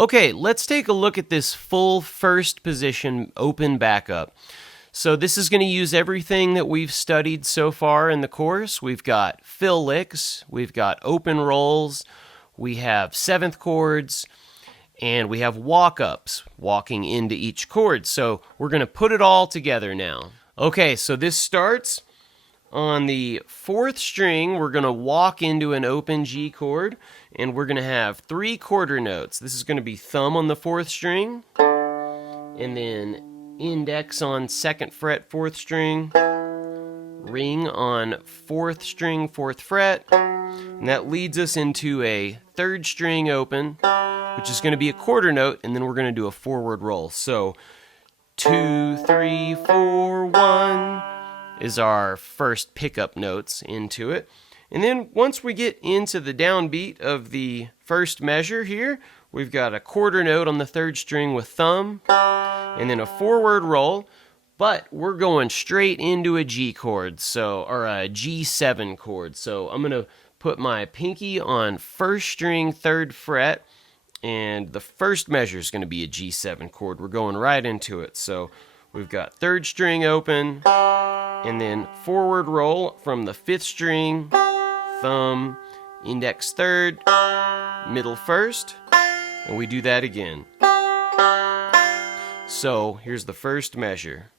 Okay, let's take a look at this full first position open backup. So this is going to use everything that we've studied so far in the course. We've got fill licks, we've got open rolls, we have seventh chords, and we have walk-ups, walking into each chord. So we're going to put it all together now. Okay, so this starts on the fourth string. We're going to walk into an open G chord, and we're going to have 3 quarter notes. This is going to be thumb on the fourth string, and then index on second fret, fourth string, ring on fourth string, fourth fret, and that leads us into a third string open, which is going to be a quarter note, and then we're going to do a forward roll. So 2, 3, 4, 1 is our first pickup notes into it. And then once we get into the downbeat of the first measure here, we've got a quarter note on the third string with thumb, and then a forward roll, but we're going straight into a G chord, or a G7 chord. So I'm going to put my pinky on first string, third fret, and the first measure is going to be a G7 chord. We're going right into it. So we've got third string open, and then forward roll from the fifth string, thumb, index third, middle first, and we do that again. So here's the first measure.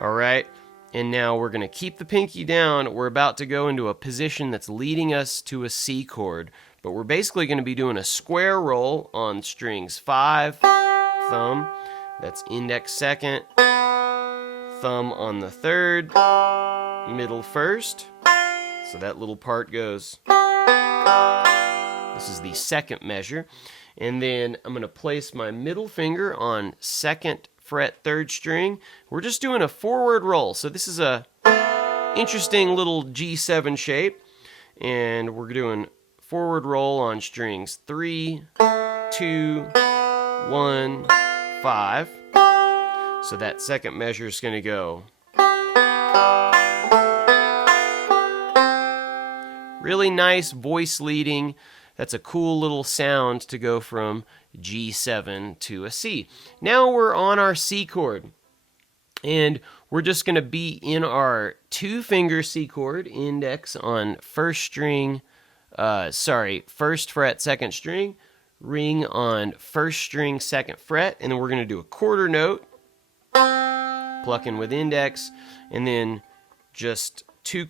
All right, and now we're going to keep the pinky down. We're about to go into a position that's leading us to a C chord, but we're basically going to be doing a square roll on strings 5, thumb, that's index second, thumb on the third, middle first, so that little part goes. This is the second measure, and then I'm going to place my middle finger on second fret, third string. We're just doing a forward roll, so this is a interesting little G7 shape, and we're doing forward roll on strings 3, 2, 1, 5. So that second measure is going to go. Really nice voice leading. That's a cool little sound to go from G7 to a C. Now we're on our C chord, and we're just going to be in our 2-finger C chord, index on first fret, second string, ring on first string, second fret, and then we're going to do a quarter note, plucking with index, and then just 2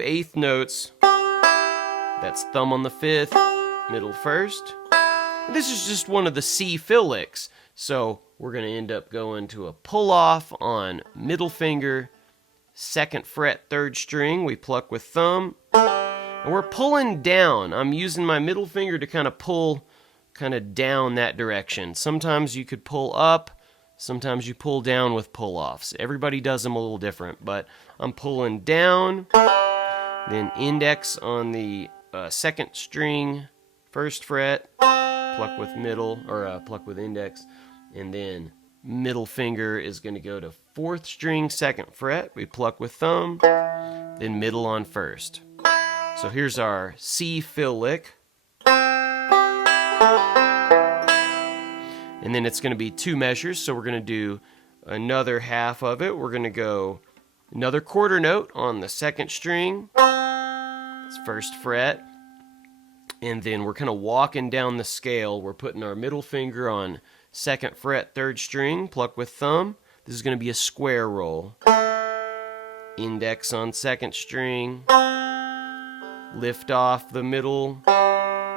eighth notes. That's thumb on the fifth, middle first. This is just one of the C fill licks, so we're going to end up going to a pull off on middle finger, second fret, third string. We pluck with thumb, and we're pulling down. I'm using my middle finger to kind of pull down that direction. Sometimes you could pull up, sometimes you pull down with pull-offs. Everybody does them a little different, but I'm pulling down, then index on the second string, first fret, pluck with middle, or pluck with index, and then middle finger is going to go to fourth string, second fret. We pluck with thumb, then middle on first. So here's our C fill lick. And then it's going to be 2 measures, so we're going to do another half of it. We're going to go another quarter note on the second string. It's first fret. And then we're kind of walking down the scale. We're putting our middle finger on second fret, third string, pluck with thumb. This is going to be a square roll. Index on second string, lift off the middle,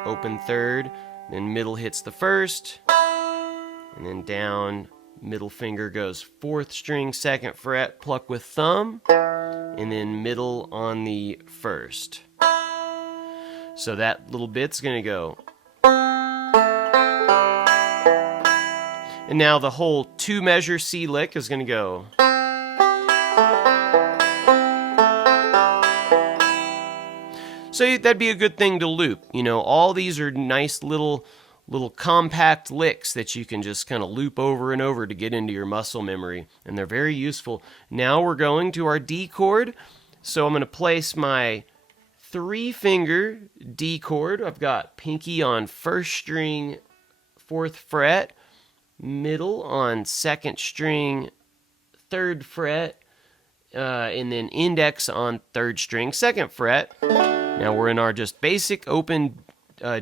open third, then middle hits the first, and then down, middle finger goes 4th string, 2nd fret, pluck with thumb, and then middle on the 1st. So that little bit's gonna go. And now the whole 2-measure C lick is gonna go. So that'd be a good thing to loop. You know, all these are nice little compact licks that you can just kind of loop over and over to get into your muscle memory, and they're very useful. Now we're going to our D chord. So I'm going to place my 3-finger D chord. I've got pinky on 1st string, 4th fret, middle on 2nd string, 3rd fret, and then index on 3rd string, 2nd fret. Now we're in our just basic open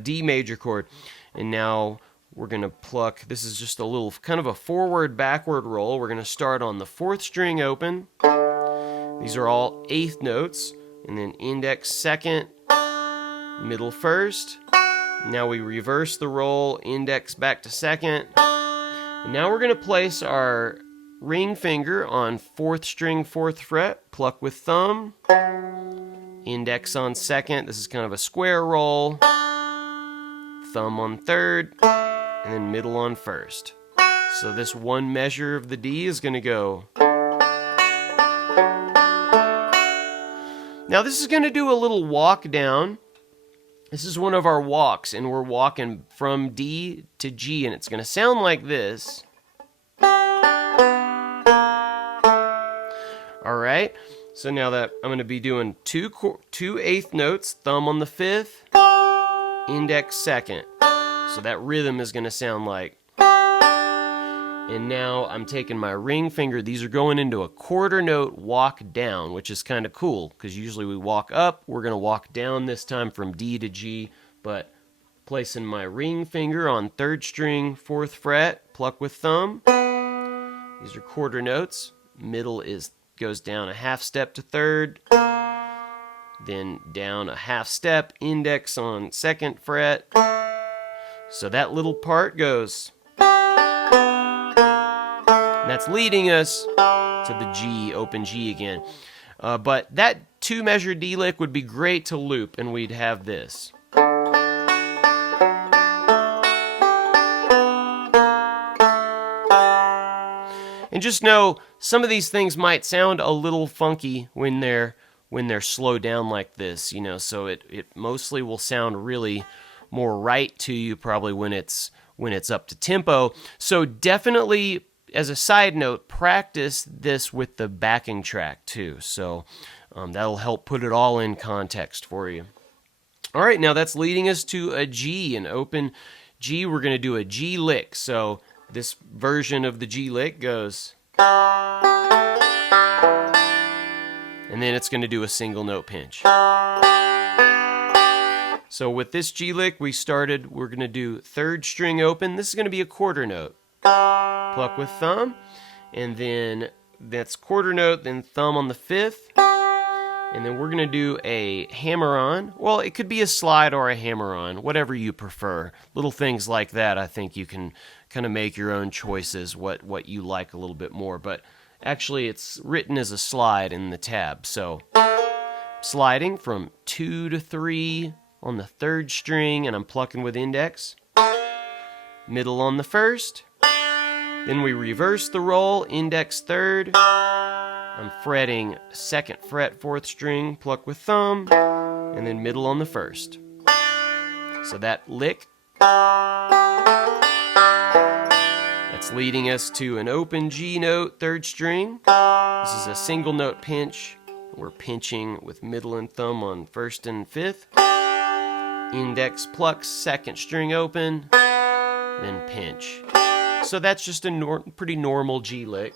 D major chord. And now we're going to pluck. This is just a little kind of a forward-backward roll. We're going to start on the 4th string open. These are all 8th notes. And then index 2nd, middle 1st. Now we reverse the roll, index back to 2nd. And now we're going to place our ring finger on 4th string, 4th fret, pluck with thumb, index on 2nd. This is kind of a square roll. Thumb on 3rd, and then middle on 1st. So this 1 measure of the D is going to go. Now this is going to do a little walk down. This is one of our walks, and we're walking from D to G, and it's going to sound like this. All right. So now that I'm going to be doing two 8th notes, thumb on the 5th, index 2nd. So that rhythm is going to sound like. And now I'm taking my ring finger. These are going into a 1/4 note walk down, which is kind of cool because usually we walk up. We're going to walk down this time from D to G, but placing my ring finger on 3rd string, 4th fret, pluck with thumb. These are 1/4 notes. Middle goes down a 1/2 step to 3rd. Then down a 1/2 step, index on 2nd fret. So that little part goes. And that's leading us to the G, open G again. But that 2-measure D lick would be great to loop, and we'd have this. And just know, some of these things might sound a little funky when they're slowed down like this, you know, so it mostly will sound really more right to you probably when it's up to tempo. So definitely, as a side note, practice this with the backing track too. So that'll help put it all in context for you. All right, now that's leading us to a G, an open G. We're going to do a G lick. So this version of the G lick goes. And then it's going to do a single note pinch. So with this G lick we're going to do 3rd string open. This is going to be a 1/4 note. Pluck with thumb, and then that's 1/4 note, then thumb on the 5th. And then we're going to do a hammer-on. Well, it could be a slide or a hammer-on, whatever you prefer. Little things like that, I think you can kind of make your own choices, what you like a little bit more. But actually, it's written as a slide in the tab. So sliding from 2 to 3 on the 3rd string, and I'm plucking with index. Middle on the 1st. Then we reverse the roll, index 3rd. I'm fretting 2nd fret, 4th string, pluck with thumb, and then middle on the 1st. So that lick, that's leading us to an open G note, 3rd string. This is a single note pinch. We're pinching with middle and thumb on 1st and 5th. Index plucks, 2nd string open, then pinch. So that's just a pretty normal G lick.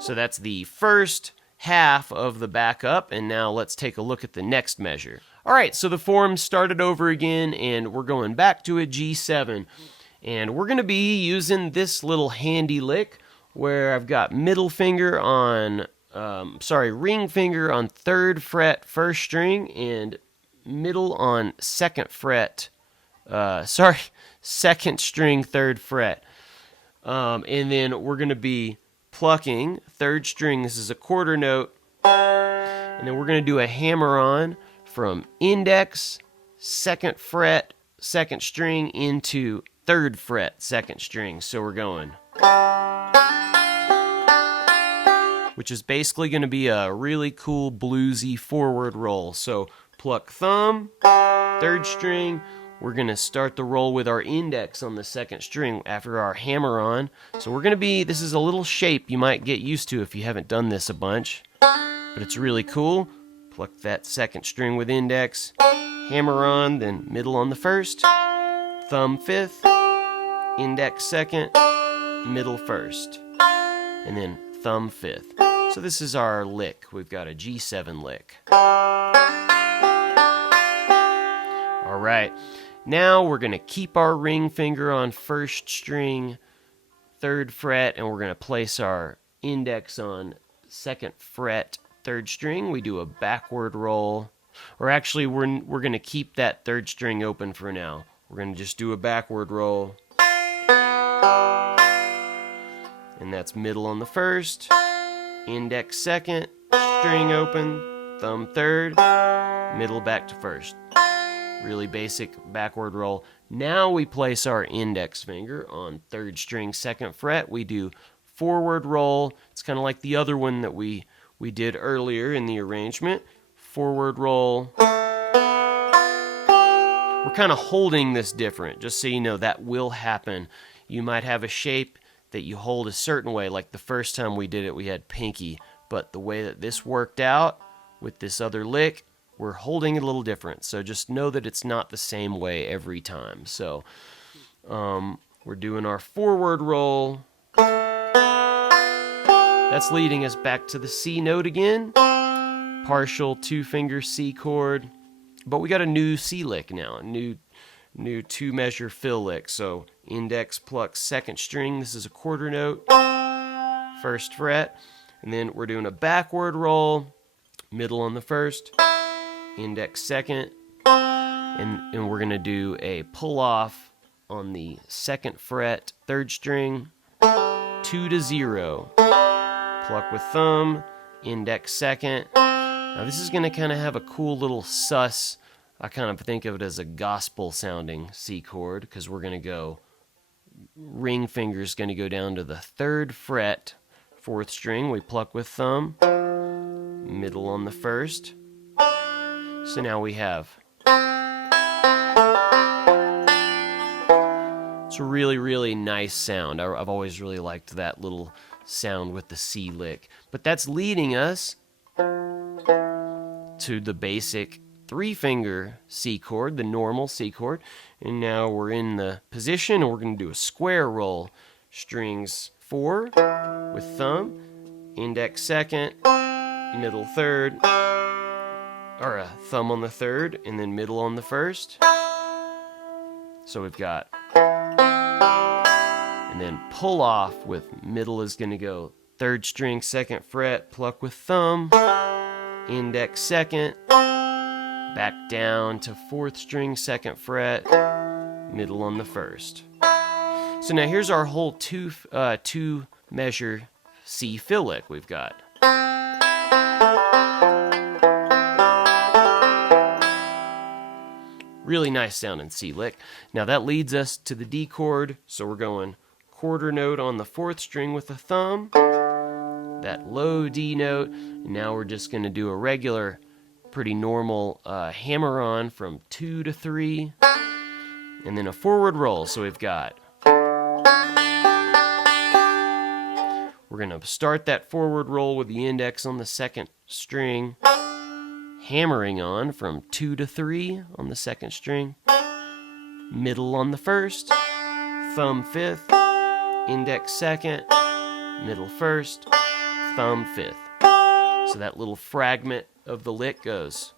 So that's the first half of the backup, and now let's take a look at the next measure. All right, so the form started over again, and we're going back to a G7. And we're going to be using this little handy lick where I've got ring finger on 3rd fret 1st string and middle on 2nd fret, 2nd string 3rd fret. And then we're going to be plucking 3rd string. This is a quarter note. And then we're going to do a hammer on from index, 2nd fret, 2nd string into 3rd fret, 2nd string. So we're going, which is basically going to be a really cool bluesy forward roll. So pluck thumb, 3rd string. We're going to start the roll with our index on the 2nd string after our hammer on. So we're going to be, this is a little shape you might get used to if you haven't done this a bunch, but it's really cool. Pluck that 2nd string with index, hammer on, then middle on the 1st, thumb 5th, index 2nd, middle 1st, and then thumb 5th. So this is our lick. We've got a G7 lick. All right. Now we're going to keep our ring finger on 1st string, 3rd fret, and we're going to place our index on 2nd fret, 3rd string. We do a backward roll. Or actually, we're going to keep that 3rd string open for now. We're going to just do a backward roll. And that's middle on the 1st, index 2nd, string open, thumb 3rd, middle back to 1st. Really basic backward roll. Now we place our index finger on 3rd string, 2nd fret. We do forward roll. It's kind of like the other one that we did earlier in the arrangement. Forward roll. We're kind of holding this different, just so you know that will happen. You might have a shape that you hold a certain way, like the first time we did it, we had pinky. But the way that this worked out with this other lick, we're holding it a little different. So just know that it's not the same way every time. So we're doing our forward roll. That's leading us back to the C note again. Partial 2-finger C chord. But we got a new C lick now, a new 2-measure fill lick. So index pluck 2nd string. This is a quarter note, 1st fret. And then we're doing a backward roll, middle on the 1st, index 2nd. And we're going to do a pull off on the 2nd fret, 3rd string, 2 to 0. Pluck with thumb, index 2nd. Now this is going to kind of have a cool little sus. I kind of think of it as a gospel sounding C chord, because we're going to go, ring finger's going to go down to the 3rd fret, 4th string. We pluck with thumb, middle on the 1st. So now we have, it's a really, really nice sound. I've always really liked that little sound with the C lick. But that's leading us to the basic 3-finger C chord, the normal C chord. And now we're in the position, and we're going to do a square roll. Strings 4 with thumb, index 2nd, middle 3rd, or a thumb on the 3rd, and then middle on the 1st. So we've got, and then pull off with middle is going to go 3rd string, 2nd fret, pluck with thumb, index 2nd, back down to 4th string, 2nd fret, middle on the 1st. So now here's our whole 2-measure C fill lick we've got. Really nice sounding C lick. Now that leads us to the D chord, so we're going quarter note on the 4th string with the thumb, that low D note, and now we're just going to do a regular, pretty normal hammer on from 2 to 3, and then a forward roll. So we've got, we're going to start that forward roll with the index on the 2nd string, hammering on from 2 to 3 on the 2nd string, middle on the 1st, thumb 5th, index 2nd, middle 1st, thumb 5th. So that little fragment of the lick goes.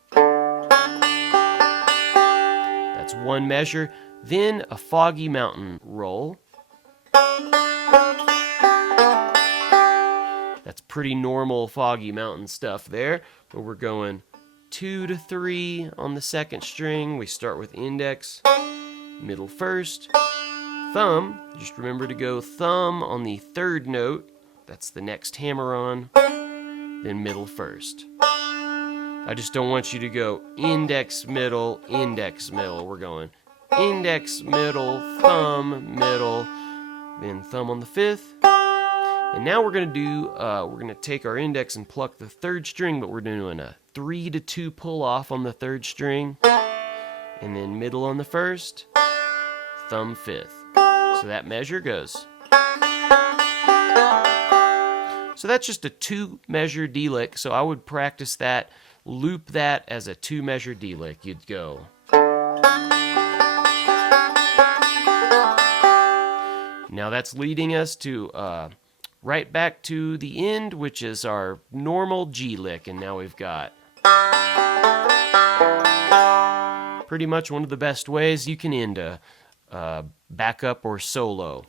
That's 1 measure. Then a Foggy Mountain roll. pretty normal foggy mountain stuff there, but we're going 2 to 3 on the second string. We start with index, middle first, thumb. Just remember to go thumb on the third note. That's the next hammer on, then middle first. I just don't want you to go index, middle, index, middle. We're going index, middle, thumb, middle, then thumb on the fifth. And now we're gonna take our index and pluck the third string, but we're doing a 3 to 2 pull off on the third string, and then middle on the first, thumb fifth. So that measure goes. So that's just a 2 measure D lick. So I would practice that, loop that as a 2 measure D lick. You'd go. Now that's leading us to right back to the end, which is our normal G lick. And now we've got pretty much one of the best ways you can end a backup or solo.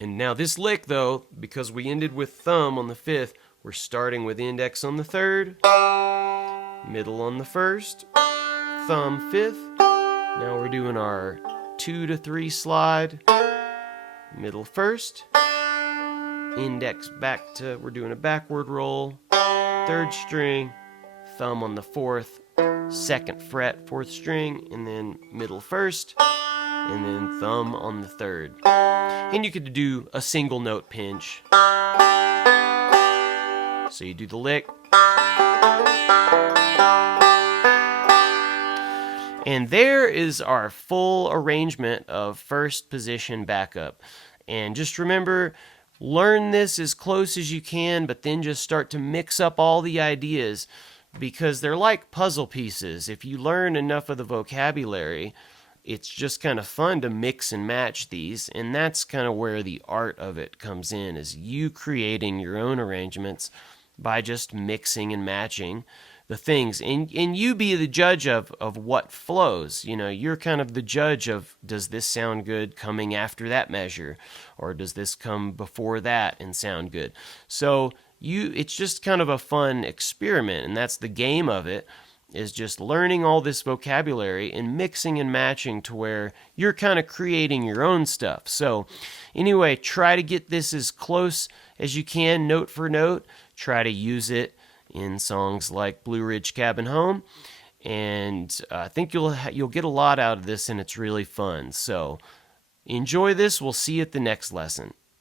And now this lick, though, because we ended with thumb on the fifth, we're starting with index on the third, middle on the first, thumb fifth. Now we're doing our 2 to 3 slide, middle first, index back to, we're doing a backward roll, third string, thumb on the fourth, second fret, fourth string, and then middle first, and then thumb on the third. And you could do a single note pinch. So you do the lick. And there is our full arrangement of first position backup. And just remember, learn this as close as you can, but then just start to mix up all the ideas, because they're like puzzle pieces. If you learn enough of the vocabulary, it's just kind of fun to mix and match these, and that's kind of where the art of it comes in, is you creating your own arrangements by just mixing and matching the things, and you be the judge of what flows. You know, you're kind of the judge of, does this sound good coming after that measure, or does this come before that and sound good? So it's just kind of a fun experiment, and that's the game of it, is just learning all this vocabulary and mixing and matching to where you're kind of creating your own stuff. So anyway, try to get this as close as you can, note for note. Try to use it in songs like Blue Ridge Cabin Home, and I think you'll get a lot out of this, and it's really fun. So enjoy this. We'll see you at the next lesson.